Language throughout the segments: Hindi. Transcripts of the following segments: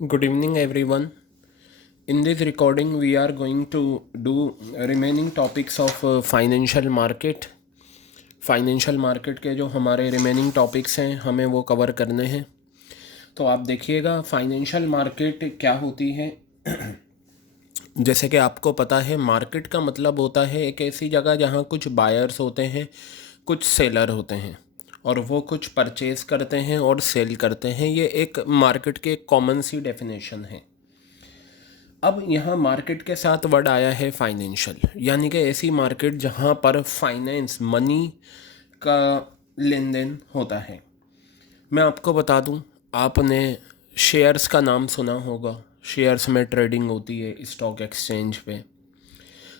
Good evening, everyone. In this recording, we are going to do remaining topics of financial market. Financial market के जो हमारे रिमेनिंग टॉपिक्स हैं हमें वो कवर करने हैं। तो आप देखिएगा फाइनेंशियल मार्केट क्या होती है। जैसे कि आपको पता है मार्केट का मतलब होता है एक ऐसी जगह जहाँ कुछ बायर्स होते हैं, कुछ सेलर होते हैं और वो कुछ परचेज़ करते हैं और सेल करते हैं। ये एक मार्केट के कॉमन सी डेफिनेशन है। अब यहाँ मार्केट के साथ वर्ड आया है फाइनेंशियल, यानी कि ऐसी मार्केट जहाँ पर फाइनेंस मनी का लेन देन होता है। मैं आपको बता दूँ, आपने शेयर्स का नाम सुना होगा। शेयर्स में ट्रेडिंग होती है स्टॉक एक्सचेंज पे।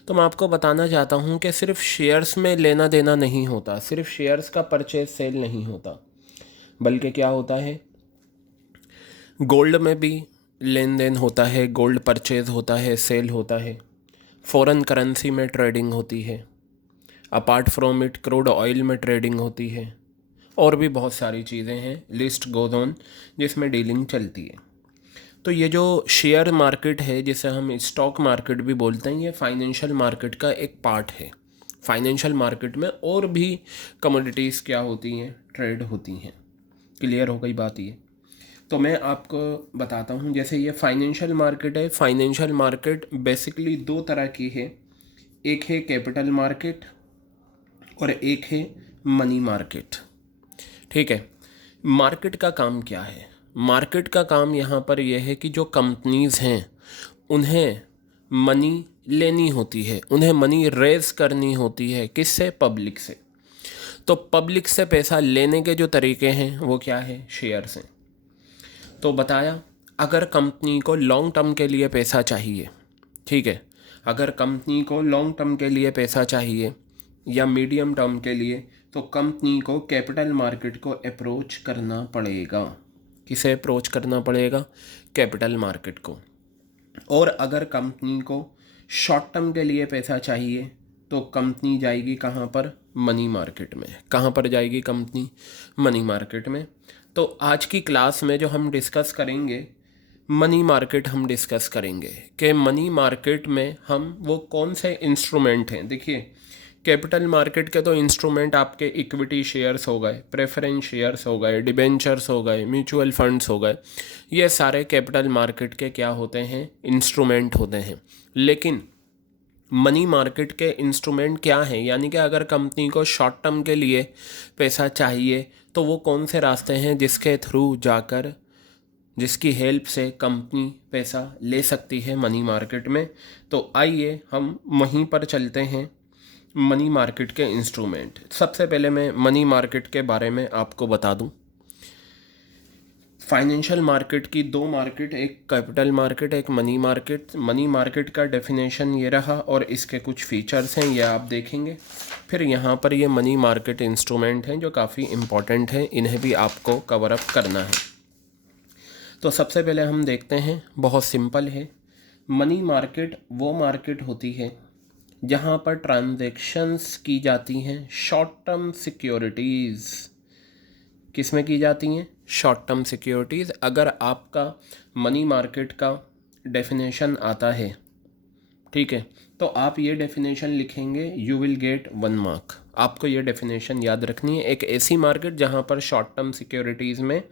तो मैं आपको बताना चाहता हूँ कि सिर्फ शेयर्स में लेना देना नहीं होता, सिर्फ शेयर्स का परचेज सेल नहीं होता, बल्कि क्या होता है, गोल्ड में भी लेन देन होता है, गोल्ड परचेज होता है, सेल होता है, फॉरेन करेंसी में ट्रेडिंग होती है, apart from it crude oil में ट्रेडिंग होती है, और भी बहुत सारी चीज़ें हैं, लिस्ट गोज ऑन, जिसमें डीलिंग चलती है। तो ये जो शेयर मार्केट है, जिसे हम स्टॉक मार्केट भी बोलते हैं, ये फाइनेंशियल मार्केट का एक पार्ट है। फाइनेंशियल मार्केट में और भी कमोडिटीज़ क्या होती हैं, ट्रेड होती हैं। क्लियर हो गई बात ये। तो मैं आपको बताता हूँ, जैसे ये फाइनेंशियल मार्केट है। फाइनेंशियल मार्केट बेसिकली दो तरह की है, एक है कैपिटल मार्केट और एक है मनी मार्केट। ठीक है, मार्केट का काम क्या है? मार्केट का काम यहाँ पर यह है कि जो कंपनीज़ हैं उन्हें मनी लेनी होती है, उन्हें मनी रेज करनी होती है। किससे? पब्लिक से। तो पब्लिक से पैसा लेने के जो तरीके हैं वो क्या है? शेयर से। तो बताया, अगर कंपनी को लॉन्ग टर्म के लिए पैसा चाहिए, ठीक है, अगर कंपनी को लॉन्ग टर्म के लिए पैसा चाहिए या मीडियम टर्म के लिए, तो कंपनी को कैपिटल मार्केट को अप्रोच करना पड़ेगा। किसे अप्रोच करना पड़ेगा? कैपिटल मार्केट को। और अगर कंपनी को शॉर्ट टर्म के लिए पैसा चाहिए तो कंपनी जाएगी कहाँ पर? मनी मार्केट में। कहाँ पर जाएगी कंपनी? मनी मार्केट में। तो आज की क्लास में जो हम डिस्कस करेंगे, मनी मार्केट हम डिस्कस करेंगे कि मनी मार्केट में हम वो कौन से इंस्ट्रूमेंट हैं। देखिए, कैपिटल मार्केट के तो इंस्ट्रूमेंट आपके इक्विटी शेयर्स हो गए, प्रेफरेंस शेयर्स हो गए, डिबेंचर्स हो गए, म्यूचुअल फंड्स हो गए, ये सारे कैपिटल मार्केट के क्या होते हैं? इंस्ट्रूमेंट होते हैं। लेकिन मनी मार्केट के इंस्ट्रूमेंट क्या हैं? यानी कि अगर कंपनी को शॉर्ट टर्म के लिए पैसा चाहिए तो वो कौन से रास्ते हैं जिसके थ्रू जाकर, जिसकी हेल्प से कंपनी पैसा ले सकती है मनी मार्केट में? तो आइए हम वहीं पर चलते हैं, मनी मार्केट के इंस्ट्रूमेंट। सबसे पहले मैं मनी मार्केट के बारे में आपको बता दूं। फाइनेंशियल मार्केट की दो मार्केट, एक कैपिटल मार्केट, एक मनी मार्केट। मनी मार्केट का डेफिनेशन ये रहा और इसके कुछ फीचर्स हैं, ये आप देखेंगे। फिर यहाँ पर ये मनी मार्केट इंस्ट्रूमेंट हैं जो काफ़ी इम्पॉर्टेंट हैं, इन्हें भी आपको कवर अप करना है। तो सबसे पहले हम देखते हैं, बहुत सिंपल है। मनी मार्केट वो मार्केट होती है जहाँ पर ट्रांजैक्शंस की जाती हैं शॉर्ट टर्म सिक्योरिटीज़। किस में की जाती हैं? Short term securities. अगर आपका मनी मार्केट का डेफिनेशन आता है, ठीक है, तो आप ये डेफिनेशन लिखेंगे, यू विल गेट 1 मार्क। आपको ये डेफिनेशन याद रखनी है। एक ऐसी मार्केट जहाँ पर शॉर्ट टर्म सिक्योरिटीज़ में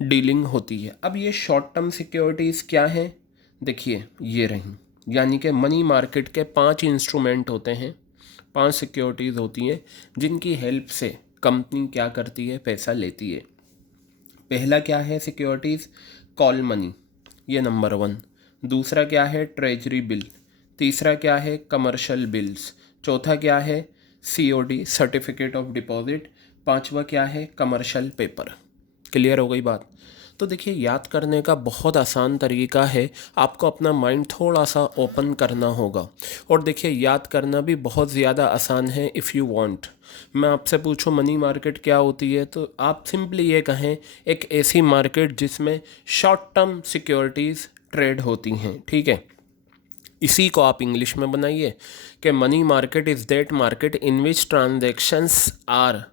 डीलिंग होती है। अब ये शॉर्ट टर्म सिक्योरिटीज़ क्या हैं? देखिए, ये रहीं, यानी कि मनी मार्केट के 5 इंस्ट्रूमेंट होते हैं, 5 सिक्योरिटीज़ होती हैं जिनकी हेल्प से कंपनी क्या करती है? पैसा लेती है। पहला क्या है सिक्योरिटीज़? कॉल मनी, ये नंबर 1। दूसरा क्या है? Treasury bill. तीसरा क्या है? Commercial bills. चौथा क्या है? COD, certificate of deposit. पांचवा क्या है? Commercial paper. क्लियर हो गई बात? तो देखिए, याद करने का बहुत आसान तरीका है, आपको अपना माइंड थोड़ा सा ओपन करना होगा। और देखिए, याद करना भी बहुत ज़्यादा आसान है इफ़ यू वांट। मैं आपसे पूछूं मनी मार्केट क्या होती है, तो आप सिंपली ये कहें, एक ऐसी मार्केट जिसमें शॉर्ट टर्म सिक्योरिटीज़ ट्रेड होती हैं। ठीक है, इसी को आप इंग्लिश में बनाइए कि money market is that market in which transactions are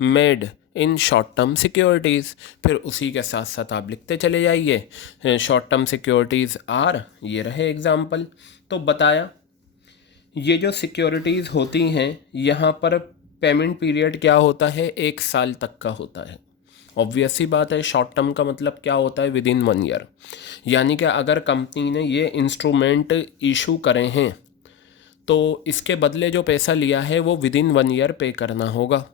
made in short term securities. फिर उसी के साथ साथ आप लिखते चले जाइए शॉर्ट टर्म सिक्योरिटीज़ आर, ये रहे एग्जाम्पल। तो बताया ये जो सिक्योरिटीज़ होती हैं यहाँ पर पेमेंट पीरियड क्या होता है, 1 साल तक का होता है। ऑब्वियस सी बात है, शॉर्ट टर्म का मतलब क्या होता है, विद इन 1 ईयर। यानी कि अगर कंपनी ने ये इंस्ट्रूमेंट इशू करे हैं तो इसके बदले जो पैसा लिया है वो विद इन 1 ईयर पे करना होगा।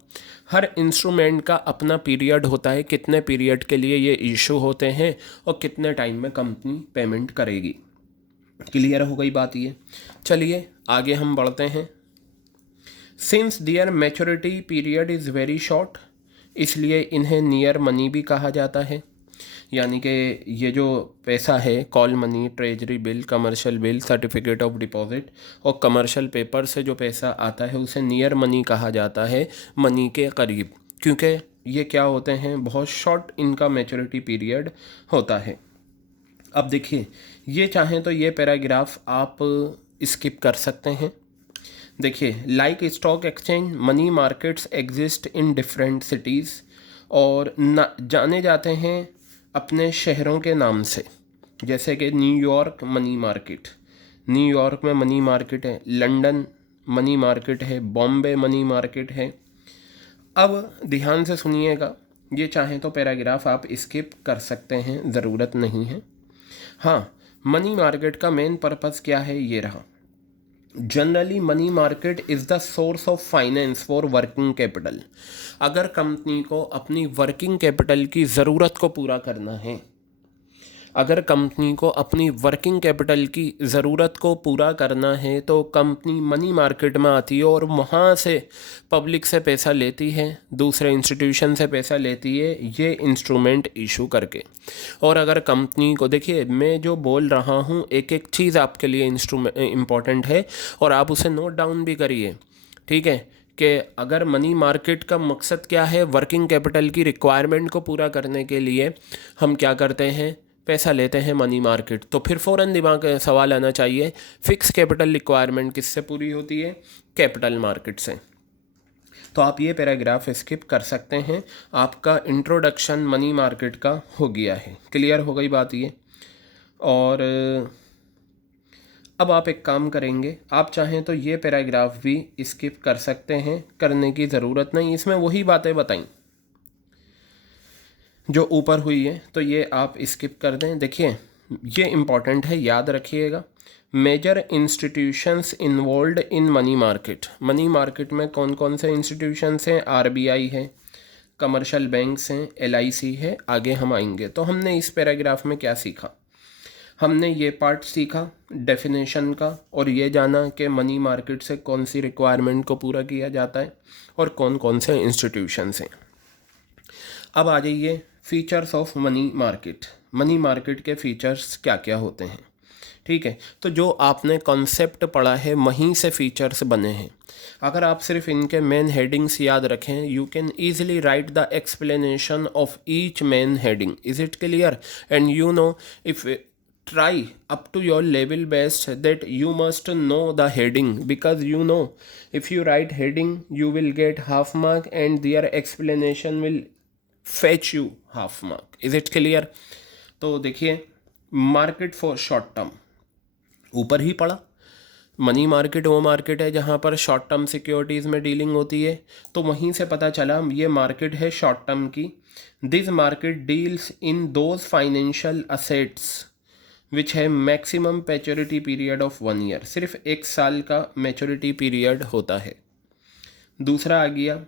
हर इंस्ट्रूमेंट का अपना पीरियड होता है, कितने पीरियड के लिए ये इशू होते हैं और कितने टाइम में कंपनी पेमेंट करेगी। क्लियर हो गई बात ये। चलिए आगे हम बढ़ते हैं। Since their maturity period is very short, इसलिए इन्हें नियर मनी भी कहा जाता है। यानी कि ये जो पैसा है, call money, treasury bill, commercial bill, certificate of deposit और कमर्शियल पेपर से जो पैसा आता है उसे नियर मनी कहा जाता है, मनी के करीब, क्योंकि ये क्या होते हैं, बहुत शॉर्ट इनका मैच्योरिटी पीरियड होता है। अब देखिए, ये चाहें तो ये पैराग्राफ आप स्किप कर सकते हैं। देखिए, like stock exchange money markets exist in different cities, और जाने जाते हैं अपने शहरों के नाम से। जैसे कि न्यूयॉर्क मनी मार्केट, न्यूयॉर्क में मनी मार्केट है, लंदन मनी मार्केट है, बॉम्बे मनी मार्केट है। अब ध्यान से सुनिएगा, ये चाहें तो पैराग्राफ आप स्किप कर सकते हैं, ज़रूरत नहीं है। हाँ, मनी मार्केट का मेन पर्पस क्या है, ये रहा। Generally money market is the source of finance for working capital. अगर कंपनी को अपनी वर्किंग कैपिटल की ज़रूरत को पूरा करना है, अगर कंपनी को अपनी वर्किंग कैपिटल की ज़रूरत को पूरा करना है तो कंपनी मनी मार्केट में आती है और वहाँ से पब्लिक से पैसा लेती है, दूसरे इंस्टीट्यूशन से पैसा लेती है, ये इंस्ट्रूमेंट इशू करके। और अगर कंपनी को, देखिए मैं जो बोल रहा हूँ एक एक चीज़ आपके लिए इम्पॉर्टेंट है और आप उसे नोट डाउन भी करिए, ठीक है। कि अगर मनी मार्केट का मकसद क्या है, वर्किंग कैपिटल की रिक्वायरमेंट को पूरा करने के लिए हम क्या करते हैं, पैसा लेते हैं मनी मार्केट, तो फिर फ़ौरन दिमाग में सवाल आना चाहिए, फिक्स कैपिटल रिक्वायरमेंट किससे पूरी होती है, कैपिटल मार्केट से। तो आप ये पैराग्राफ स्किप कर सकते हैं, आपका इंट्रोडक्शन मनी मार्केट का हो गया है। क्लियर हो गई बात ये। और अब आप एक काम करेंगे, आप चाहें तो ये पैराग्राफ भी स्किप कर सकते हैं, करने की ज़रूरत नहीं, इसमें वही बातें बताई जो ऊपर हुई है, तो ये आप स्किप कर दें। देखिए ये इम्पॉर्टेंट है, याद रखिएगा। Major institutions involved in money market, money market में कौन कौन से इंस्टीट्यूशंस हैं, आरबीआई है, कमर्शियल बैंक्स हैं, एलआईसी है, आगे हम आएंगे। तो हमने इस पैराग्राफ में क्या सीखा, हमने ये पार्ट सीखा डेफिनेशन का, और ये जाना कि मनी मार्केट से कौन सी रिक्वायरमेंट को पूरा किया जाता है और कौन कौन से इंस्टीट्यूशंस हैं। अब आ जाइए features of money market. Money market के फीचर्स क्या क्या होते हैं, ठीक है। तो जो आपने कॉन्सेप्ट पढ़ा है वहीं से फीचर्स बने हैं। अगर आप सिर्फ इनके मेन हेडिंग्स याद रखें, you can easily right the explanation of each main heading. Is it clear? And you know, if try up to your level best that you must know the heading, because you know if you write heading you will get half mark and their explanation will fetch you half mark. Is it clear? तो देखिए, मार्केट फॉर शॉर्ट टर्म ऊपर ही पड़ा। मनी मार्केट वो मार्केट है जहाँ पर शॉर्ट टर्म सिक्योरिटीज़ में डीलिंग होती है, तो वहीं से पता चला ये मार्केट है शॉर्ट टर्म की। This market deals in those financial assets which है maximum maturity period of 1 year, सिर्फ 1 साल का मैच्योरिटी पीरियड होता है। दूसरा आ गया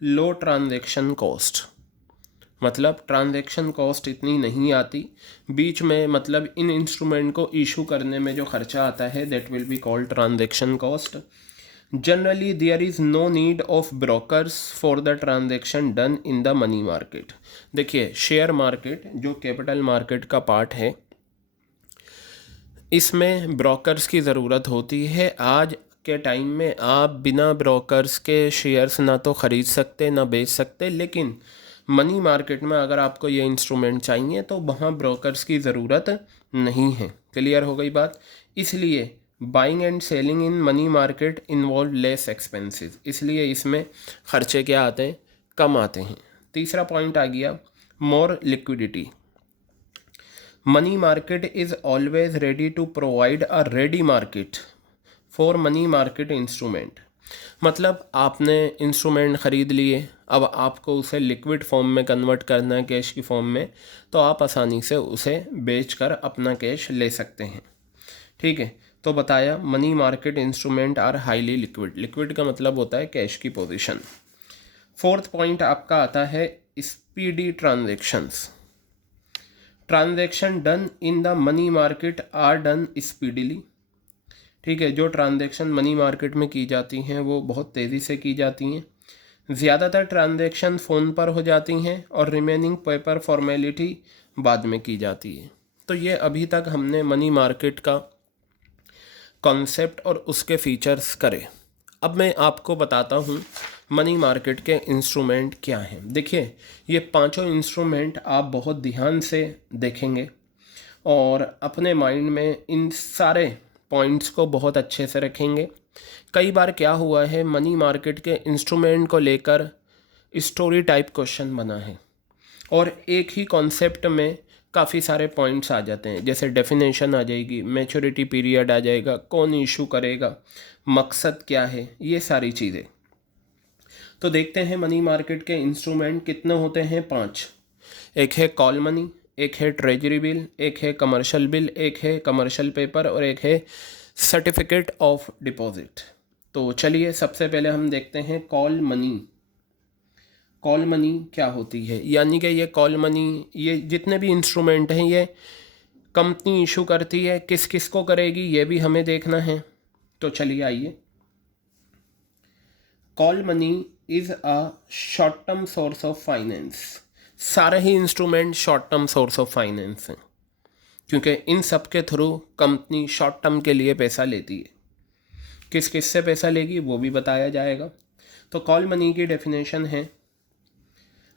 लो ट्रांजैक्शन कॉस्ट, मतलब ट्रांजैक्शन कॉस्ट इतनी नहीं आती बीच में, मतलब इन इंस्ट्रूमेंट को इशू करने में जो खर्चा आता है that will be called transaction cost. Generally there is no need of brokers for the transaction done in the money market. देखिए, शेयर मार्केट जो कैपिटल मार्केट का पार्ट है, इसमें ब्रोकर्स की ज़रूरत होती है। आज के टाइम में आप बिना ब्रोकर्स के शेयर्स ना तो ख़रीद सकते ना बेच सकते, लेकिन मनी मार्केट में अगर आपको ये इंस्ट्रूमेंट चाहिए तो वहाँ ब्रोकर्स की ज़रूरत नहीं है। क्लियर हो गई बात? इसलिए buying and selling in money market involve less expenses, इसलिए इसमें ख़र्चे क्या आते हैं, कम आते हैं। तीसरा पॉइंट आ गया more liquidity. Money market is always ready to provide a ready market for money market instrument. मतलब आपने इंस्ट्रूमेंट ख़रीद लिए, अब आपको उसे लिक्विड फॉर्म में कन्वर्ट करना है, कैश की फॉर्म में, तो आप आसानी से उसे बेचकर अपना कैश ले सकते हैं। ठीक है, तो बताया money market instrument are highly liquid. Liquid का मतलब होता है कैश की पोजीशन। फोर्थ पॉइंट आपका आता है speedy transactions. Transaction done in the money market are done speedily. ठीक है, जो ट्रांजैक्शन मनी मार्केट में की जाती हैं वो बहुत तेज़ी से की जाती हैं। ज़्यादातर ट्रांजैक्शन फ़ोन पर हो जाती हैं और रिमेनिंग पेपर फॉर्मेलिटी बाद में की जाती है। तो ये अभी तक हमने मनी मार्केट का कॉन्सेप्ट और उसके फीचर्स करे। अब मैं आपको बताता हूँ मनी मार्केट के इंस्ट्रूमेंट क्या हैं। देखिए, ये पांचों इंस्ट्रूमेंट आप बहुत ध्यान से देखेंगे और अपने माइंड में इन सारे पॉइंट्स को बहुत अच्छे से रखेंगे। कई बार क्या हुआ है, मनी मार्केट के इंस्ट्रूमेंट को लेकर स्टोरी टाइप क्वेश्चन बना है और एक ही कॉन्सेप्ट में काफ़ी सारे पॉइंट्स आ जाते हैं, जैसे डेफिनेशन आ जाएगी, मैच्योरिटी पीरियड आ जाएगा, कौन इशू करेगा, मकसद क्या है, ये सारी चीज़ें। तो देखते हैं मनी मार्केट के इंस्ट्रूमेंट कितने होते हैं। 5। एक है कॉल मनी, एक है ट्रेजरी बिल, एक है कमर्शियल बिल, एक है कमर्शियल पेपर और एक है सर्टिफिकेट ऑफ डिपॉजिट। तो चलिए सबसे पहले हम देखते हैं कॉल मनी। कॉल मनी क्या होती है, यानी कि ये कॉल मनी, ये जितने भी इंस्ट्रूमेंट हैं ये कंपनी इशू करती है, किस किस को करेगी ये भी हमें देखना है। तो चलिए आइए। Call money is a short term source of finance. सारे ही instrument short term source of finance हैं, क्योंकि इन सब के थ्रू कंपनी शॉर्ट टर्म के लिए पैसा लेती है। किस किस से पैसा लेगी वो भी बताया जाएगा। तो कॉल मनी की डेफिनेशन है,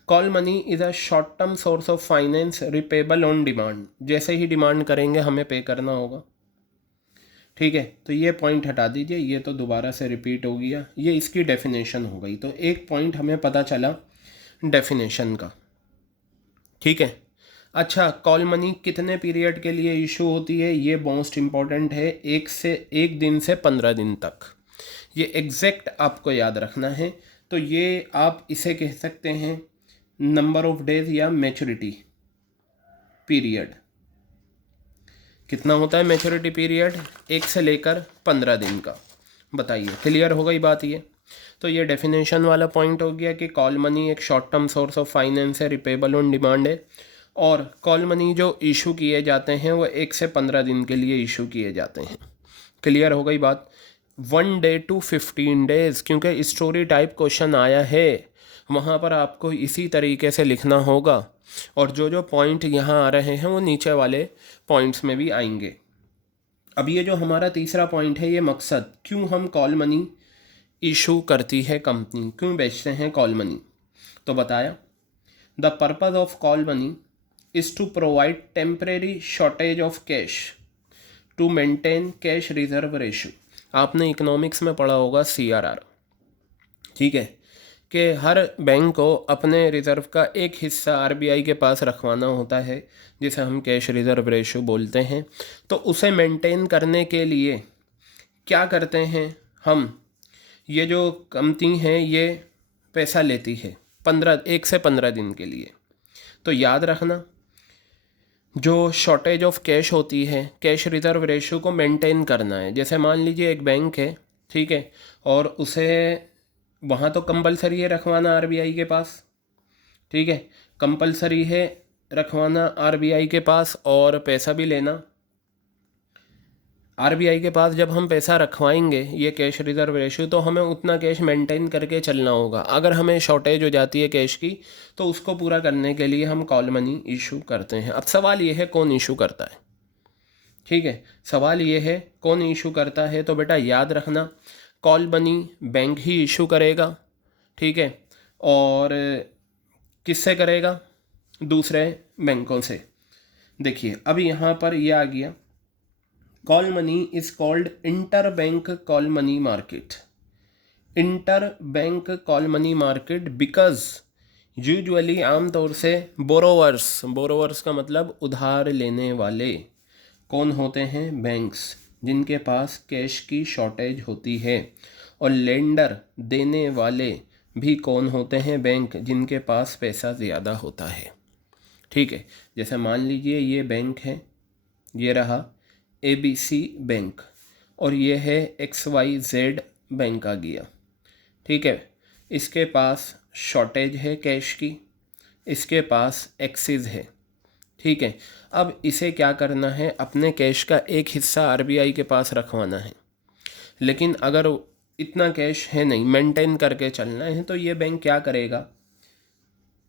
call money is a short term source of finance repayable on demand. जैसे ही डिमांड करेंगे हमें पे करना होगा। ठीक है, तो ये पॉइंट हटा दीजिए, ये तो दोबारा से रिपीट हो गया, ये इसकी डेफिनेशन हो गई। तो एक पॉइंट हमें पता चला डेफिनेशन का। ठीक है, अच्छा, कॉल मनी कितने पीरियड के लिए इशू होती है, ये मोस्ट इम्पॉर्टेंट है। एक दिन से 15 दिन तक, ये एग्जैक्ट आपको याद रखना है। तो ये आप इसे कह सकते हैं नंबर ऑफ डेज या मैच्योरिटी पीरियड। कितना होता है मैच्योरिटी पीरियड, 1 से लेकर 15 दिन का। बताइए, क्लियर हो गई बात ये। तो ये डेफिनेशन वाला पॉइंट हो गया कि कॉल मनी एक short term source of finance है, रिपेबल ऑन डिमांड है, और कॉल मनी जो इशू किए जाते हैं वो 1 से 15 दिन के लिए इशू किए जाते हैं। क्लियर हो गई बात। 1 डे to 15 डेज़, क्योंकि स्टोरी टाइप क्वेश्चन आया है, वहाँ पर आपको इसी तरीके से लिखना होगा और जो जो पॉइंट यहाँ आ रहे हैं वो नीचे वाले पॉइंट्स में भी आएंगे। अब ये जो हमारा तीसरा पॉइंट है, ये मकसद, क्यों हम कॉल मनी इशू करती है कंपनी, क्यों बेचते हैं कॉल मनी। तो बताया, the purpose of call money is to provide temporary shortage of cash to maintain cash reserve ratio. आपने इकोनॉमिक्स में पढ़ा होगा CRR। ठीक है, कि हर बैंक को अपने रिज़र्व का एक हिस्सा RBI के पास रखवाना होता है, जिसे हम कैश रिज़र्व रेशो बोलते हैं। तो उसे मेंटेन करने के लिए क्या करते हैं हम, ये जो कंपनी है ये पैसा लेती है 1 से 15 दिन के लिए। तो याद रखना, जो शॉर्टेज ऑफ कैश होती है, कैश रिज़र्व रेशो को मेंटेन करना है। जैसे मान लीजिए एक बैंक है, ठीक है, और उसे वहाँ तो कंपलसरी है रखवाना RBI के पास। ठीक है, कंपलसरी है रखवाना RBI के पास और पैसा भी लेना। RBI के पास जब हम पैसा रखवाएंगे ये कैश रिज़र्व रेशो, तो हमें उतना कैश मेंटेन करके चलना होगा। अगर हमें शॉर्टेज हो जाती है कैश की, तो उसको पूरा करने के लिए हम कॉल मनी इशू करते हैं। अब सवाल ये है कौन इशू करता है। ठीक है, सवाल ये है कौन इशू करता है। तो बेटा याद रखना, कॉल मनी बैंक ही इशू करेगा। ठीक है, और किससे करेगा, दूसरे बैंकों से। देखिए अब यहाँ पर ये आ गया, call money is called inter bank call money market. Inter bank call money market because usually आमतौर से बोरोवर्स का मतलब उधार लेने वाले कौन होते हैं? बैंक्स, जिनके पास कैश की शॉर्टेज होती है। और लेंडर, देने वाले भी कौन होते हैं? बैंक, जिनके पास पैसा ज़्यादा होता है। ठीक है, जैसे मान लीजिए ये बैंक है, ये रहा ABC बैंक, और ये है XYZ बैंक आ गया। ठीक है, इसके पास शॉर्टेज है कैश की, इसके पास एक्सिस है। ठीक है, अब इसे क्या करना है? अपने कैश का एक हिस्सा RBI के पास रखवाना है। लेकिन अगर इतना कैश है नहीं, मेंटेन करके चलना है, तो ये बैंक क्या करेगा?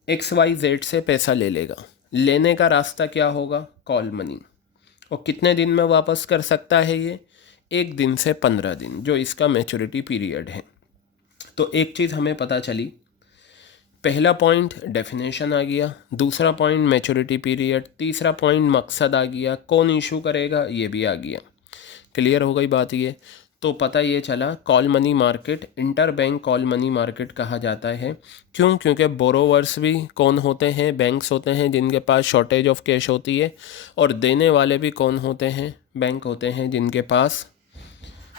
XYZ से पैसा ले लेगा। लेने का रास्ता क्या होगा? Call money. और कितने दिन में वापस कर सकता है ये? 1 दिन से 15 दिन, जो इसका मैच्योरिटी पीरियड है। तो एक चीज़ हमें पता चली, पहला पॉइंट डेफिनेशन आ गया, दूसरा पॉइंट मैच्योरिटी पीरियड, तीसरा पॉइंट मकसद आ गया, कौन इशू करेगा ये भी आ गया। क्लियर हो गई बात ये? तो पता ये चला call money market, inter bank call money market कहा जाता है। क्यों? क्योंकि बोरोवर्स भी कौन होते हैं? बैंक्स होते हैं जिनके पास शॉर्टेज ऑफ कैश होती है। और देने वाले भी कौन होते हैं? बैंक होते हैं जिनके पास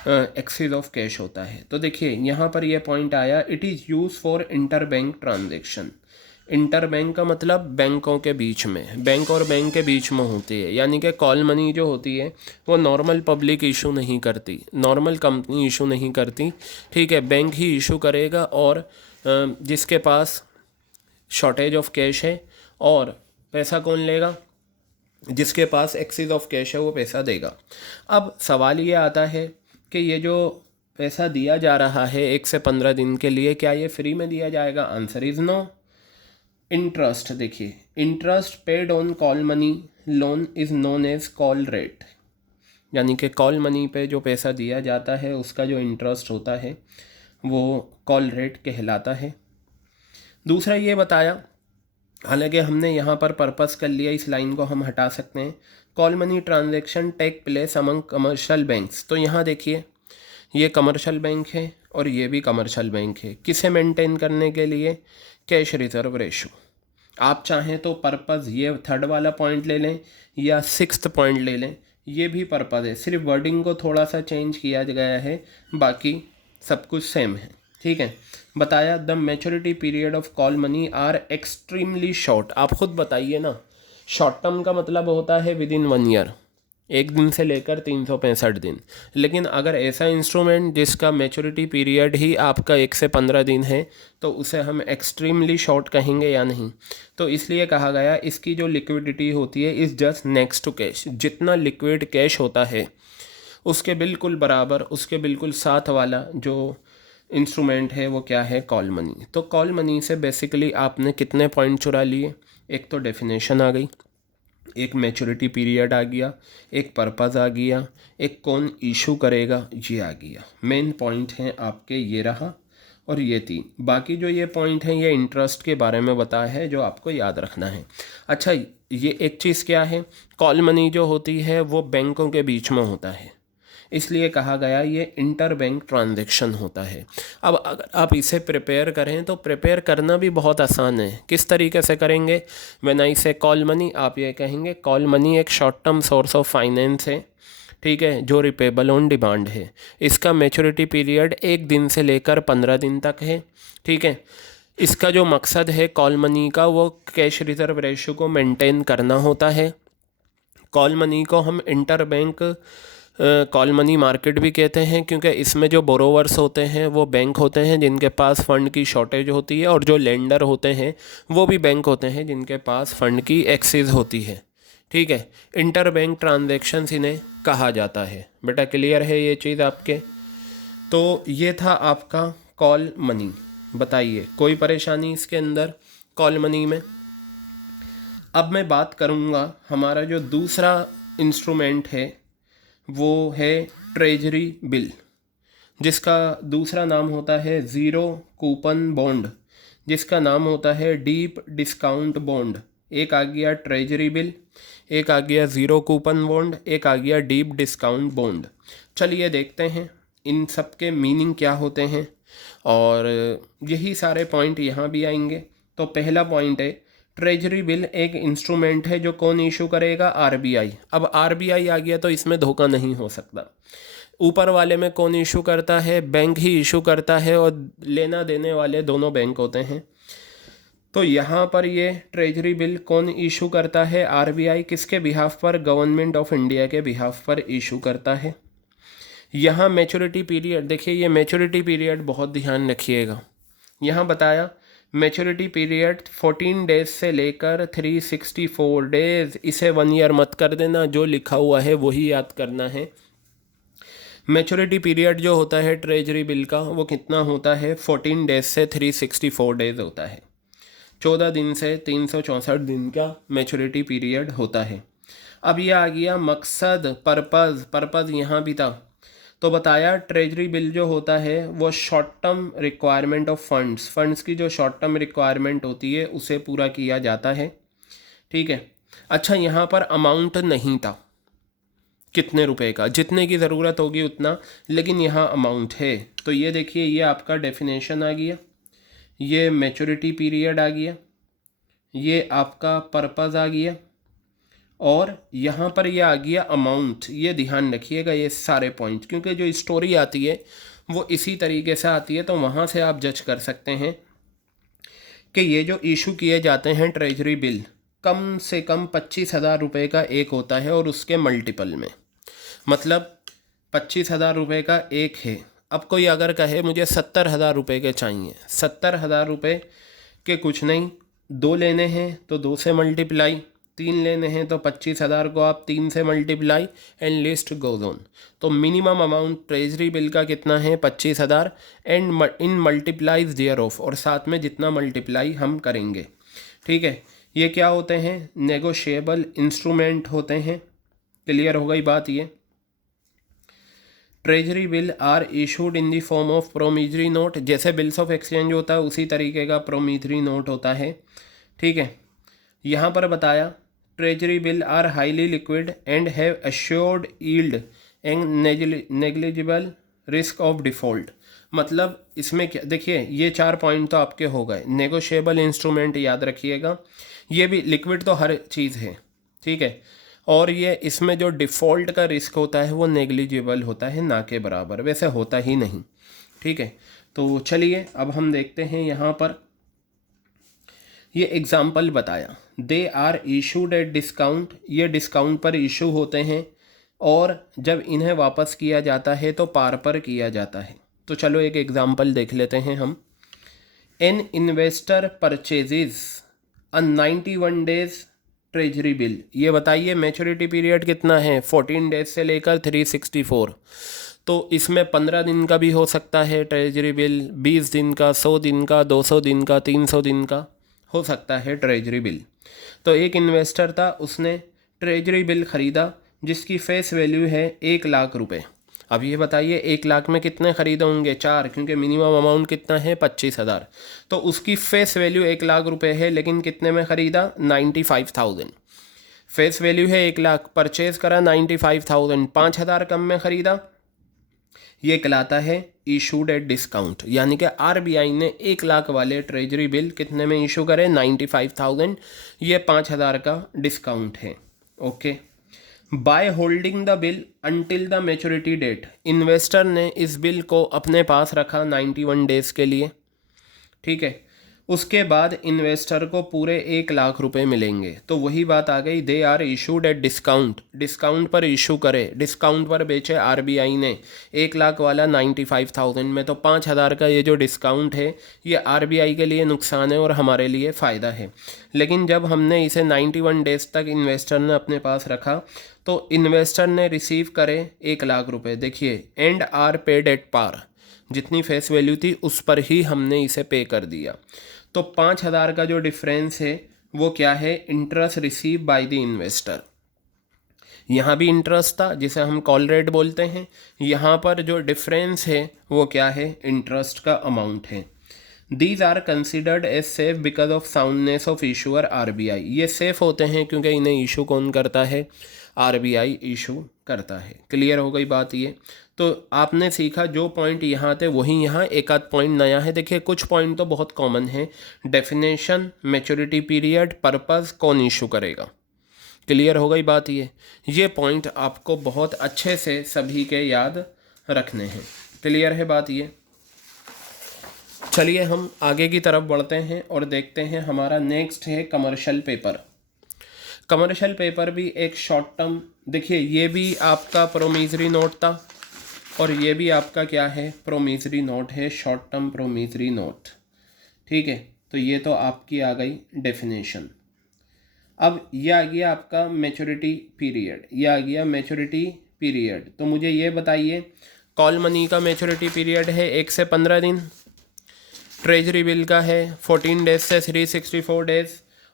एक्सेस ऑफ कैश होता है। तो देखिए यहाँ पर यह पॉइंट आया, it is use for inter bank transaction. Inter bank का मतलब बैंकों के बीच में, बैंक और बैंक के बीच में होती है। यानी कि कॉल मनी जो होती है वो नॉर्मल पब्लिक इशू नहीं करती, नॉर्मल कंपनी इशू नहीं करती। ठीक है, बैंक ही इशू करेगा, और जिसके पास शॉर्टेज ऑफ कैश है। और पैसा कौन लेगा? जिसके पास एक्सेस ऑफ कैश है वो पैसा देगा। अब सवाल ये आता है कि ये जो पैसा दिया जा रहा है 1 से 15 दिन के लिए, क्या ये फ्री में दिया जाएगा? Answer is no. इंटरेस्ट, देखिए interest paid on call money loan is known as call rate. यानी कि कॉल मनी पे जो पैसा दिया जाता है उसका जो इंटरेस्ट होता है वो कॉल रेट कहलाता है। दूसरा ये बताया, हालांकि हमने यहाँ पर पर्पस कर लिया, इस लाइन को हम हटा सकते हैं, call money transaction take place among commercial banks. तो यहाँ देखिए ये कमर्शियल बैंक है और ये भी कमर्शियल बैंक है। किसे मेंटेन करने के लिए? Cash reserve ratio. आप चाहें तो पर्पज़ ये थर्ड वाला पॉइंट ले लें या 6th पॉइंट ले लें, ये भी पर्पज़ है, सिर्फ वर्डिंग को थोड़ा सा चेंज किया गया है, बाकी सब कुछ सेम है। ठीक है, बताया the maturity period of call money are extremely short. आप खुद बताइए ना, शॉर्ट टर्म का मतलब होता है विद इन 1 ईयर, 1 दिन से लेकर 365 दिन। लेकिन अगर ऐसा इंस्ट्रूमेंट जिसका मैच्योरिटी पीरियड ही आपका 1 से 15 दिन है तो उसे हम एक्सट्रीमली शॉर्ट कहेंगे या नहीं? तो इसलिए कहा गया इसकी जो लिक्विडिटी होती है is just next to cash. जितना लिक्विड कैश होता है उसके बिल्कुल बराबर, उसके बिल्कुल साथ वाला जो इंस्ट्रूमेंट है वो क्या है? Call money. तो कॉल मनी से बेसिकली आपने कितने पॉइंट चुरा लिए? एक तो डेफिनेशन आ गई, एक मैच्योरिटी पीरियड आ गया, एक पर्पज़ आ गया, एक कौन इशू करेगा ये आ गया। मेन पॉइंट हैं आपके ये रहा और ये 3। बाकी जो ये पॉइंट हैं ये इंटरेस्ट के बारे में बताया है जो आपको याद रखना है। अच्छा, ये एक चीज़ क्या है, कॉल मनी जो होती है वो बैंकों के बीच में होता है, इसलिए कहा गया ये इंटर बैंक ट्रांजैक्शन होता है। अब अगर आप इसे प्रिपेयर करें तो प्रिपेयर करना भी बहुत आसान है। किस तरीके से करेंगे? व्हेन आई से कॉल मनी, आप ये कहेंगे कॉल मनी एक short term source of finance है, ठीक है, जो रिपेबल ऑन डिमांड है। इसका मैच्योरिटी पीरियड 1 दिन से लेकर 15 दिन तक है। ठीक है, इसका जो मकसद है कॉल मनी का वो कैश रिजर्व रेशो को मेंटेन करना होता है। कॉल मनी को हम inter bank call money market भी कहते हैं क्योंकि इसमें जो बोरोवर्स होते हैं वो बैंक होते हैं जिनके पास फ़ंड की शॉर्टेज होती है, और जो लेंडर होते हैं वो भी बैंक होते हैं जिनके पास फ़ंड की एक्सेस होती है। ठीक है, इंटर बैंक ट्रांजैक्शंस इन्हें कहा जाता है। बेटा क्लियर है ये चीज़ आपके? तो ये था आपका कॉल मनी। बताइए कोई परेशानी इसके अंदर कॉल मनी में? अब मैं बात करूँगा हमारा जो दूसरा इंस्ट्रूमेंट है वो है ट्रेजरी बिल, जिसका दूसरा नाम होता है ज़ीरो कूपन बॉन्ड, जिसका नाम होता है डीप डिस्काउंट बॉन्ड। एक आ गया ट्रेजरी बिल, एक आ गया ज़ीरो कूपन बॉन्ड, एक आ गया डीप डिस्काउंट बॉन्ड। चलिए देखते हैं इन सब के मीनिंग क्या होते हैं, और यही सारे पॉइंट यहाँ भी आएंगे। तो पहला पॉइंट है ट्रेजरी बिल एक इंस्ट्रूमेंट है जो कौन इशू करेगा, आरबीआई। अब आरबीआई आ गया तो इसमें धोखा नहीं हो सकता। ऊपर वाले में कौन इशू करता है, बैंक ही इशू करता है और लेना देने वाले दोनों बैंक होते हैं। तो यहाँ पर ये ट्रेजरी बिल कौन इशू करता है, आरबीआई। किसके बिहाफ पर, गवर्नमेंट ऑफ इंडिया के बिहाफ पर इशू करता है। यहाँ मैच्योरिटी पीरियड देखिए, ये मैच्योरिटी पीरियड बहुत ध्यान रखिएगा। यहाँ बताया मैच्योरिटी पीरियड 14 डेज से लेकर 364 डेज, इसे 1 ईयर मत कर देना, जो लिखा हुआ है वही याद करना है। मैच्योरिटी पीरियड जो होता है ट्रेजरी बिल का वो कितना होता है, 14 डेज से 364 डेज होता है। 14 दिन से 364 दिन का मैच्योरिटी पीरियड होता है। अब ये आ गया मकसद, पर्पज़ यहाँ भी था। तो बताया ट्रेजरी बिल जो होता है वो short term requirement of funds की जो शॉर्ट टर्म रिक्वायरमेंट होती है उसे पूरा किया जाता है। ठीक है। अच्छा, यहाँ पर अमाउंट नहीं था कितने रुपए का, जितने की ज़रूरत होगी उतना, लेकिन यहाँ अमाउंट है। तो ये देखिए, ये आपका डेफिनेशन आ गया, ये मैच्योरिटी पीरियड आ गया, ये आपका पर्पज़ आ गया, और यहाँ पर ये आ गया अमाउंट। ये ध्यान रखिएगा ये सारे पॉइंट, क्योंकि जो स्टोरी आती है वो इसी तरीके से आती है। तो वहाँ से आप जज कर सकते हैं कि ये जो इशू किए जाते हैं ट्रेजरी बिल, कम से कम 25,000 रुपये का एक होता है और उसके मल्टीपल में, मतलब 25,000 रुपये का एक है। अब कोई अगर कहे मुझे 70,000 रुपये के चाहिए, 70,000 रुपये के कुछ नहीं, 2 लेने हैं तो 2 से मल्टीप्लाई, 3 लेने हैं तो 25,000 को आप 3 से multiply, and list goes on. तो मिनिमम अमाउंट ट्रेजरी बिल का कितना है, 25,000, and in multiplies thereof, और साथ में जितना मल्टीप्लाई हम करेंगे। ठीक है। ये क्या होते हैं, नेगोशिएबल इंस्ट्रूमेंट होते हैं। क्लियर हो गई बात। ये treasury bill are issued in the form of promissory note, जैसे बिल्स ऑफ एक्सचेंज होता है उसी तरीके का प्रोमिजरी नोट होता है। ठीक है। यहाँ पर बताया treasury bill are highly liquid and have assured yield and negligible risk of default. मतलब इसमें क्या, देखिए ये 4 पॉइंट तो आपके हो गए। नेगोशिएबल इंस्ट्रूमेंट याद रखिएगा, ये भी लिक्विड तो हर चीज़ है। ठीक है। और ये इसमें जो डिफ़ॉल्ट का रिस्क होता है वो नेग्लिजिबल होता है, ना के बराबर, वैसे होता ही नहीं। ठीक है। तो चलिए अब हम देखते हैं यहाँ पर ये एग्ज़ाम्पल बताया, they are issued at discount, ये डिस्काउंट पर इशू होते हैं और जब इन्हें वापस किया जाता है तो पार पर किया जाता है। तो चलो एक एग्ज़ाम्पल देख लेते हैं हम। An investor purchases a 91 days treasury bill, ये बताइए मैच्योरिटी पीरियड कितना है, 14 डेज से लेकर 364। तो इसमें 15 दिन का भी हो सकता है ट्रेजरी बिल, 20 दिन का, 100 दिन का, 200 दिन का, 300 दिन का हो सकता है ट्रेजरी बिल। तो एक इन्वेस्टर था, उसने ट्रेजरी बिल ख़रीदा जिसकी फेस वैल्यू है 1 लाख रुपए। अब ये बताइए 1 लाख में कितने ख़रीदे होंगे, 4, क्योंकि मिनिमम अमाउंट कितना है, 25,000। तो उसकी फेस वैल्यू 1 लाख रुपए है, लेकिन कितने में ख़रीदा, 95,000। फेस वैल्यू है 1 लाख, परचेज़ करा 95,000, 5,000 कम में ख़रीदा। ये कहलाता है इशूड एट डिस्काउंट, यानी कि आरबीआई ने 1 लाख वाले ट्रेजरी बिल कितने में इशू करे, 95,000, ये 5,000 का डिस्काउंट है। Okay. By holding the bill until the maturity date, investor ने इस बिल को अपने पास रखा 91 डेज़ के लिए। ठीक है। उसके बाद इन्वेस्टर को पूरे 1 लाख रुपए मिलेंगे। तो वही बात आ गई, they are issued at discount, discount पर इशू करे, डिस्काउंट पर बेचे आरबीआई ने 1 लाख वाला 95,000 में। तो 5,000 का ये जो डिस्काउंट है ये आरबीआई के लिए नुकसान है और हमारे लिए फ़ायदा है। लेकिन जब हमने इसे 91 डेज़ तक इन्वेस्टर ने अपने पास रखा तो इन्वेस्टर ने रिसीव करे 1 लाख रुपये। देखिए, and are paid at par, जितनी फेस वैल्यू थी उस पर ही हमने इसे पे कर दिया। तो 5,000 का जो डिफरेंस है वो क्या है, interest receive by the investor. यहाँ भी इंटरेस्ट था जिसे हम कॉल रेट बोलते हैं, यहाँ पर जो डिफरेंस है वो क्या है, इंटरेस्ट का अमाउंट है। These are considered as safe because of soundness of issuer RBI, ये सेफ होते हैं क्योंकि इन्हें इशू कौन करता है, आरबीआई इशू करता है। क्लियर हो गई बात ये। तो आपने सीखा जो पॉइंट यहाँ थे वही यहाँ एक आध पॉइंट नया है। देखिए कुछ पॉइंट तो बहुत कॉमन है, डेफिनेशन, मैच्योरिटी पीरियड, पर्पस, कौन इशू करेगा। क्लियर हो गई बात ये पॉइंट आपको बहुत अच्छे से सभी के याद रखने हैं। क्लियर है बात ये। चलिए हम आगे की तरफ बढ़ते हैं और देखते हैं हमारा नेक्स्ट है कमर्शियल पेपर। कमर्शियल पेपर भी एक शॉर्ट टर्म, देखिए ये भी आपका प्रोमिसरी नोट था और ये भी आपका क्या है, प्रोमिसरी नोट है, शॉर्ट टर्म प्रोमिसरी नोट। ठीक है, तो ये तो आपकी आ गई डेफिनेशन। अब ये आ गया आपका मैच्योरिटी पीरियड, ये आ गया मैच्योरिटी पीरियड। तो मुझे ये बताइए, कॉल मनी का मैच्योरिटी पीरियड है 1 से 15 दिन, ट्रेजरी बिल का है 14 डेज से 364 डेज,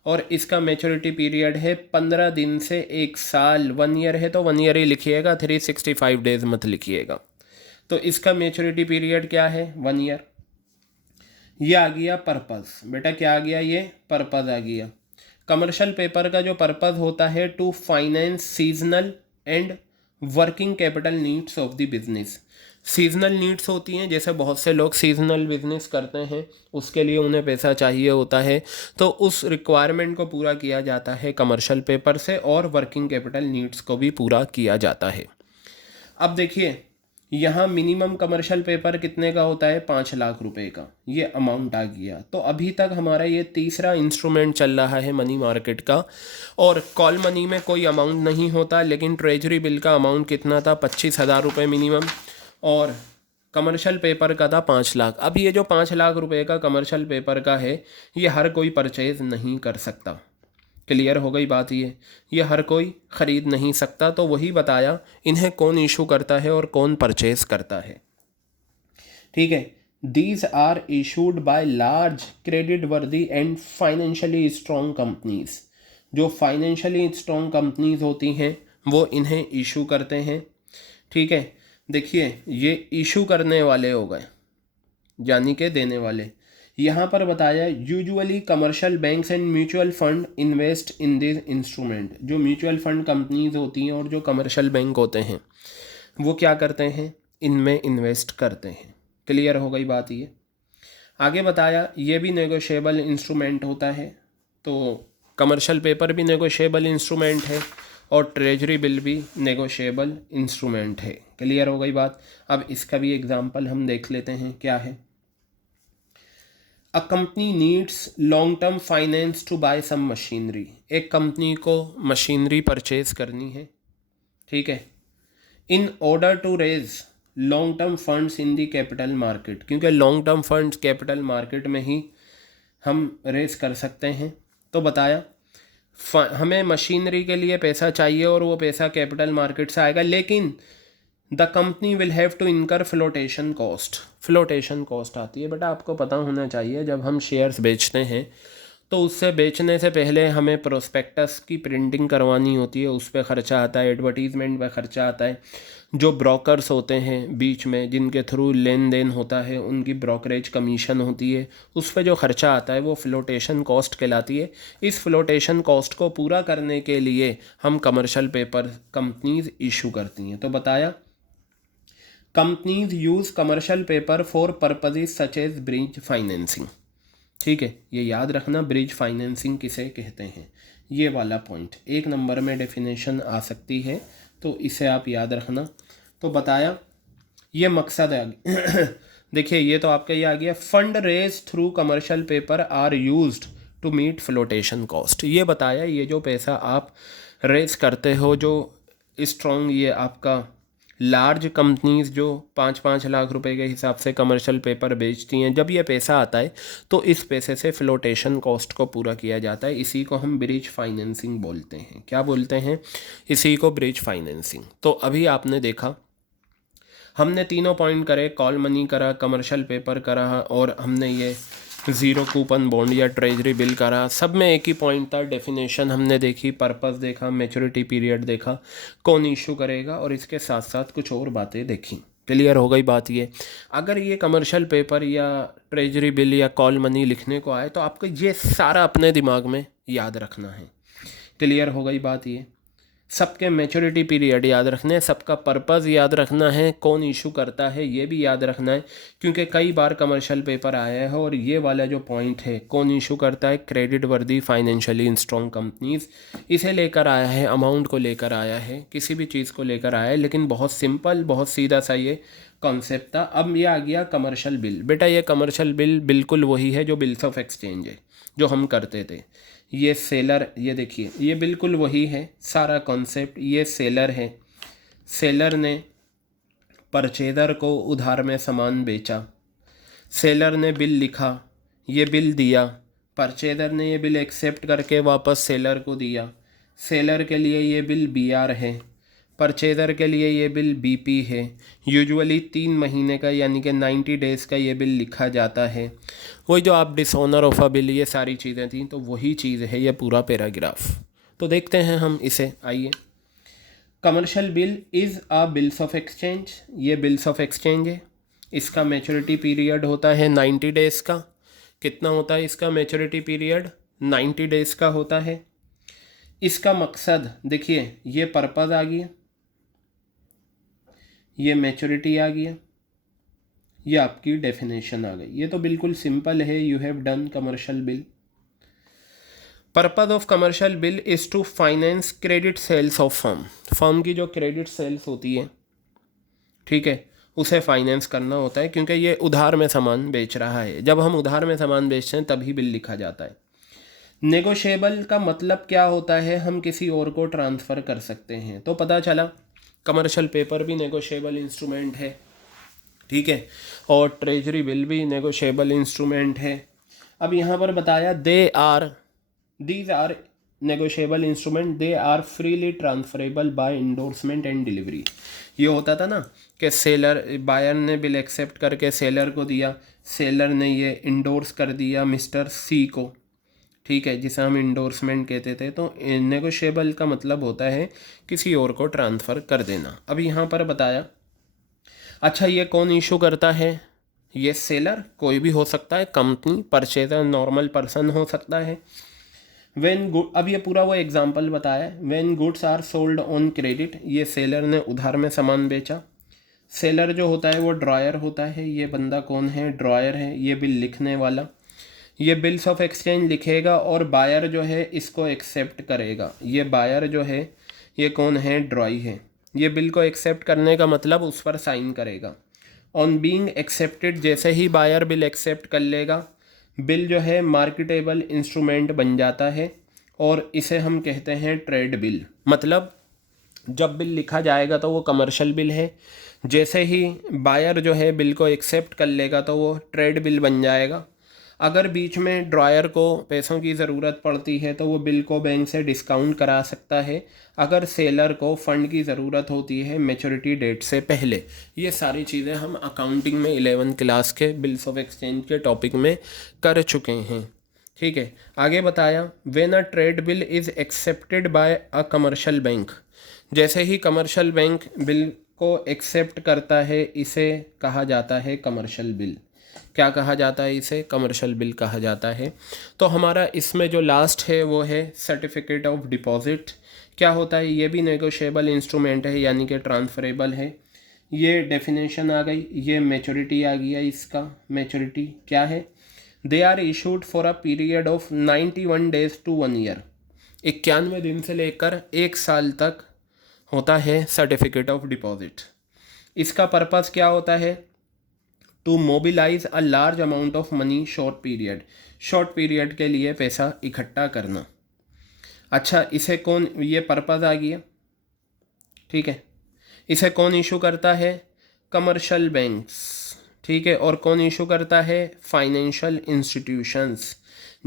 और इसका मैच्योरिटी पीरियड है 15 दिन से 1 साल। 1 ईयर है तो 1 ईयर ही लिखिएगा, 365 डेज मत लिखिएगा। तो इसका मैच्योरिटी पीरियड क्या है, 1 ईयर। ये आ गया पर्पस, बेटा क्या आ गया, ये पर्पस आ गया। कमर्शियल पेपर का जो पर्पस होता है, to finance seasonal and working capital needs of the business. Seasonal needs होती हैं, जैसे बहुत से लोग सीजनल बिजनेस करते हैं, उसके लिए उन्हें पैसा चाहिए होता है, तो उस रिक्वायरमेंट को पूरा किया जाता है कमर्शियल पेपर से, और वर्किंग कैपिटल नीड्स को भी पूरा किया जाता है। अब देखिए यहाँ मिनिमम कमर्शियल पेपर कितने का होता है, 5 लाख रुपए का, ये अमाउंट आ गया। तो अभी तक हमारा ये तीसरा इंस्ट्रूमेंट चल रहा है मनी मार्केट का, और कॉल मनी में कोई अमाउंट नहीं होता, लेकिन ट्रेजरी बिल का अमाउंट कितना था, 25,000 रुपये मिनिमम, और कमर्शियल पेपर का था 5 लाख। अब ये जो 5 लाख रुपए का कमर्शियल पेपर का है, ये हर कोई परचेज नहीं कर सकता। क्लियर हो गई बात ये हर कोई ख़रीद नहीं सकता। तो वही बताया इन्हें कौन इशू करता है और कौन परचेज करता है। ठीक है, these are issued by large creditworthy and financially strong companies. जो फाइनेंशियली स्ट्रॉन्ग कंपनीज होती हैं वो इन्हें इशू करते हैं। ठीक है, देखिए ये इशू करने वाले हो गए, यानी के देने वाले। यहाँ पर बताया usually commercial banks and mutual fund invest in this instrument. जो म्यूचुअल फंड कंपनीज होती हैं और जो कमर्शियल बैंक होते हैं वो क्या करते हैं, इनमें इन्वेस्ट करते हैं। क्लियर हो गई बात ये। आगे बताया ये भी नेगोशिएबल इंस्ट्रूमेंट होता है, तो कमर्शियल पेपर भी नेगोशिएबल इंस्ट्रूमेंट है और ट्रेजरी बिल भी नेगोशिएबल इंस्ट्रूमेंट है। क्लियर हो गई बात। अब इसका भी एग्जांपल हम देख लेते हैं क्या है। A company needs long term finance to buy some machinery. एक कंपनी को मशीनरी परचेज करनी है, ठीक है, in order to raise long term funds in the capital market, क्योंकि long term funds capital market में ही हम रेज कर सकते हैं। तो बताया हमें मशीनरी के लिए पैसा चाहिए और वो पैसा कैपिटल मार्केट से आएगा, लेकिन the company will have to incur flotation cost. Flotation cost आती है, बेटा आपको पता होना चाहिए, जब हम शेयर्स बेचते हैं तो उससे बेचने से पहले हमें प्रोस्पेक्टस की प्रिंटिंग करवानी होती है, उस पर ख़र्चा आता है, एडवर्टीज़मेंट पर ख़र्चा आता है। जो ब्रोकर्स होते हैं बीच में जिनके थ्रू लेन देन होता है, उनकी ब्रोकरेज कमीशन होती है, उस पर जो ख़र्चा आता है वो फ्लोटेशन कॉस्ट कहलाती है। इस फ्लोटेशन कॉस्ट को पूरा करने के लिए हम कमर्शियल पेपर कंपनीज इशू करती हैं। तो बताया companies use commercial paper for purposes such as bridge financing. ठीक है, ये याद रखना ब्रिज फाइनेंसिंग किसे कहते हैं, ये वाला पॉइंट 1 नंबर में डेफिनेशन आ सकती है, तो इसे आप याद रखना। तो बताया ये मकसद है देखिए ये तो आपका ये आ गया, fund raise through commercial paper are used to meet flotation cost. ये बताया ये जो पैसा आप रेज करते हो, जो स्ट्रॉन्ग ये आपका लार्ज कंपनीज जो 5-5 लाख रुपए के हिसाब से कमर्शियल पेपर बेचती हैं, जब ये पैसा आता है तो इस पैसे से फ्लोटेशन कॉस्ट को पूरा किया जाता है। इसी को हम ब्रिज फाइनेंसिंग बोलते हैं। क्या बोलते हैं, इसी को ब्रिज फाइनेंसिंग। तो अभी आपने देखा हमने तीनों पॉइंट करे, कॉल मनी करा, कमर्शियल पेपर करा और हमने ये ज़ीरो कूपन बॉन्ड या ट्रेजरी बिल करा। सब में एक ही पॉइंट था, डेफिनेशन हमने देखी, पर्पस देखा, मैच्योरिटी पीरियड देखा, कौन इशू करेगा, और इसके साथ साथ कुछ और बातें देखी। क्लियर हो गई बात ये। अगर ये कमर्शियल पेपर या ट्रेजरी बिल या कॉल मनी लिखने को आए तो आपको ये सारा अपने दिमाग में याद रखना है। क्लियर हो गई बात ये। सबके मैच्योरिटी पीरियड याद रखने हैं, सबका पर्पज़ याद रखना है, कौन इशू करता है ये भी याद रखना है, क्योंकि कई बार कमर्शियल पेपर आया है और ये वाला जो पॉइंट है कौन इशू करता है, क्रेडिट वर्दी फाइनेंशियली स्ट्रॉन्ग कंपनीज, इसे लेकर आया है, अमाउंट को लेकर आया है, किसी भी चीज़ को लेकर आया है, लेकिन बहुत सिंपल बहुत सीधा सा ये कॉन्सेप्ट था। अब ये आ गया कमर्शियल बिल। बेटा ये कमर्शियल बिल बिल्कुल वही है जो बिल्स ऑफ एक्सचेंज है जो हम करते थे। ये सेलर, ये देखिए ये बिल्कुल वही है सारा कॉन्सेप्ट। ये सेलर है, सेलर ने परचेदर को उधार में सामान बेचा, सेलर ने बिल लिखा, ये बिल दिया, परचेदर ने ये बिल एक्सेप्ट करके वापस सेलर को दिया, सेलर के लिए ये बिल बीआर है, परचेदर के लिए ये बिल बीपी है। यूजुअली 3 महीने का यानी कि 90 डेज़ का ये बिल लिखा जाता है। वही जो आप डिसऑनर ऑफ अ बिल, ये सारी चीज़ें थी, तो वही चीज़ है ये पूरा पैराग्राफ। तो देखते हैं हम इसे, आइए। Commercial bill is a bills of exchange, ये बिल्स ऑफ एक्सचेंज है। इसका मैच्योरिटी पीरियड होता है 90 डेज़ का। कितना होता है इसका मैच्योरिटी पीरियड? 90 डेज़ का होता है। इसका मकसद देखिए, ये पर्पज़ आ गया, ये मैच्योरिटी आ गया, ये आपकी डेफिनेशन आ गई। ये तो बिल्कुल सिंपल है, you have done commercial bill. Purpose of commercial bill is to finance credit sales of firm. Firm की जो क्रेडिट सेल्स होती है, ठीक है, उसे फाइनेंस करना होता है, क्योंकि ये उधार में सामान बेच रहा है। जब हम उधार में सामान बेचते हैं तभी बिल लिखा जाता है। नेगोशिएबल का मतलब क्या होता है? हम किसी और को ट्रांसफ़र कर सकते हैं। तो पता चला कमर्शियल पेपर भी नेगोशिएबल इंस्ट्रूमेंट है, ठीक है, और ट्रेजरी बिल भी नेगोशिएबल इंस्ट्रूमेंट है। अब यहाँ पर बताया these are negotiable instrument, they are freely transferable by endorsement and delivery. ये होता था ना कि सेलर, बायर ने बिल एक्सेप्ट करके सेलर को दिया, सेलर ने ये इंडोर्स कर दिया मिस्टर सी को, ठीक है, जिसे हम इंडोर्समेंट कहते थे। तो नेगोशिएबल का मतलब होता है किसी और को ट्रांसफ़र कर देना। अब यहाँ पर बताया, अच्छा ये कौन इशू करता है? ये सेलर कोई भी हो सकता है, कंपनी, परचेजर नॉर्मल पर्सन हो सकता है। व्हेन गुड, अब ये पूरा वो एग्जांपल बताया, when goods are sold on credit, ये सेलर ने उधार में सामान बेचा। सेलर जो होता है वो ड्रॉयर होता है। ये बंदा कौन है? ड्रॉयर है, ये बिल लिखने वाला। ये बिल्स ऑफ एक्सचेंज लिखेगा और बायर जो है इसको एक्सेप्ट करेगा। ये बायर जो है ये कौन है? ड्रॉई है। ये बिल को एक्सेप्ट करने का मतलब उस पर साइन करेगा। ऑन बीइंग एक्सेप्टेड, जैसे ही बायर बिल एक्सेप्ट कर लेगा, बिल जो है मार्केटेबल इंस्ट्रूमेंट बन जाता है और इसे हम कहते हैं ट्रेड बिल। मतलब जब बिल लिखा जाएगा तो वो कमर्शियल बिल है, जैसे ही बायर जो है बिल को एक्सेप्ट कर लेगा तो वो ट्रेड बिल बन जाएगा। अगर बीच में ड्रॉयर को पैसों की ज़रूरत पड़ती है तो वो बिल को बैंक से डिस्काउंट करा सकता है। अगर सेलर को फ़ंड की ज़रूरत होती है मैच्योरिटी डेट से पहले। ये सारी चीज़ें हम अकाउंटिंग में 11th क्लास के बिल्स ऑफ एक्सचेंज के टॉपिक में कर चुके हैं, ठीक है। आगे बताया, when a trade bill is accepted by a commercial bank, जैसे ही कमर्शियल बैंक बिल को एक्सेप्ट करता है इसे कहा जाता है कमर्शियल बिल। क्या कहा जाता है? इसे कमर्शियल बिल कहा जाता है। तो हमारा इसमें जो लास्ट है वो है सर्टिफिकेट ऑफ डिपॉजिट। क्या होता है? ये भी नेगोशिएबल इंस्ट्रूमेंट है, यानी कि ट्रांसफरेबल है। ये डेफिनेशन आ गई, ये मैच्योरिटी आ गया। इसका मैच्योरिटी क्या है? They are issued for a period of 91 days to 1 year. 91 दिन से लेकर 1 साल तक होता है सर्टिफिकेट ऑफ डिपॉजिट। इसका पर्पज़ क्या होता है? To mobilise a large amount of money short period, short period के लिए पैसा इकट्ठा करना। अच्छा, इसे कौन, ये पर्पज़ आ गया, ठीक है। इसे कौन इशू करता है? कमर्शियल बैंक्स, ठीक है। और कौन इशू करता है? Financial institutions.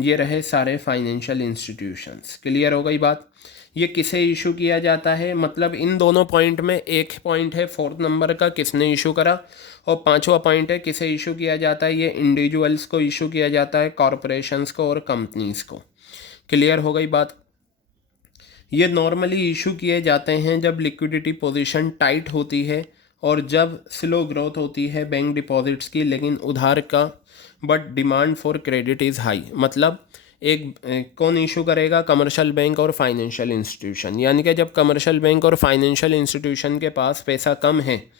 ये रहे सारे फाइनेंशियल इंस्टीट्यूशंस। क्लियर हो गई बात? ये किसे इशू किया जाता है? मतलब इन दोनों पॉइंट में एक पॉइंट है 4th नंबर का किसने इशू करा, और 5वां पॉइंट है किसे इशू किया जाता है। ये इंडिविजुअल्स को इशू किया जाता है, कॉरपोरेशंस को और कंपनीज को। क्लियर हो गई बात? ये नॉर्मली इशू किए जाते हैं जब लिक्विडिटी पोजीशन टाइट होती है और जब स्लो ग्रोथ होती है बैंक डिपॉजिट्स की, लेकिन उधार का, but demand for credit is high. मतलब कौन इशू करेगा? कमर्शियल बैंक और फाइनेंशियल इंस्टीट्यूशन। यानी कि जब कमर्शियल बैंक और फाइनेंशियल इंस्टीट्यूशन के पास पैसा कम है,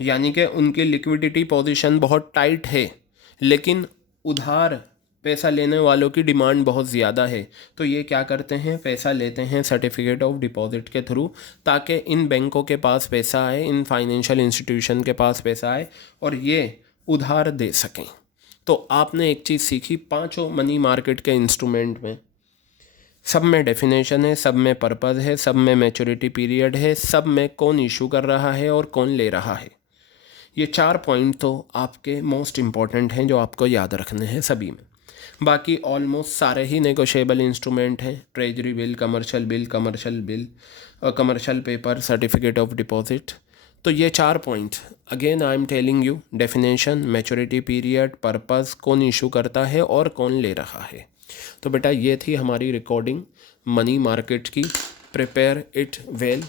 यानी कि उनकी लिक्विडिटी पोजीशन बहुत टाइट है, लेकिन उधार पैसा लेने वालों की डिमांड बहुत ज़्यादा है, तो ये क्या करते हैं? पैसा लेते हैं सर्टिफिकेट ऑफ डिपॉजिट के थ्रू, ताकि इन बैंकों के पास पैसा आए, इन फाइनेंशियल इंस्टीट्यूशन के पास पैसा आए और ये उधार दे सकें। तो आपने एक चीज़ सीखी, पांचों मनी मार्केट के इंस्ट्रूमेंट में सब में डेफिनेशन है, सब में पर्पज़ है, सब में मैच्योरिटी पीरियड है, सब में कौन इशू कर रहा है और कौन ले रहा है। ये 4 पॉइंट तो आपके मोस्ट इम्पॉर्टेंट हैं जो आपको याद रखने हैं सभी में। बाकी ऑलमोस्ट सारे ही नेगोशिएबल इंस्ट्रूमेंट हैं, treasury bill, commercial paper, certificate of deposit. तो ये 4 point again I am telling you, definition, maturity period, purpose, कौन इशू करता है और कौन ले रहा है। तो बेटा ये थी हमारी रिकॉर्डिंग मनी मार्केट की। Prepare it well.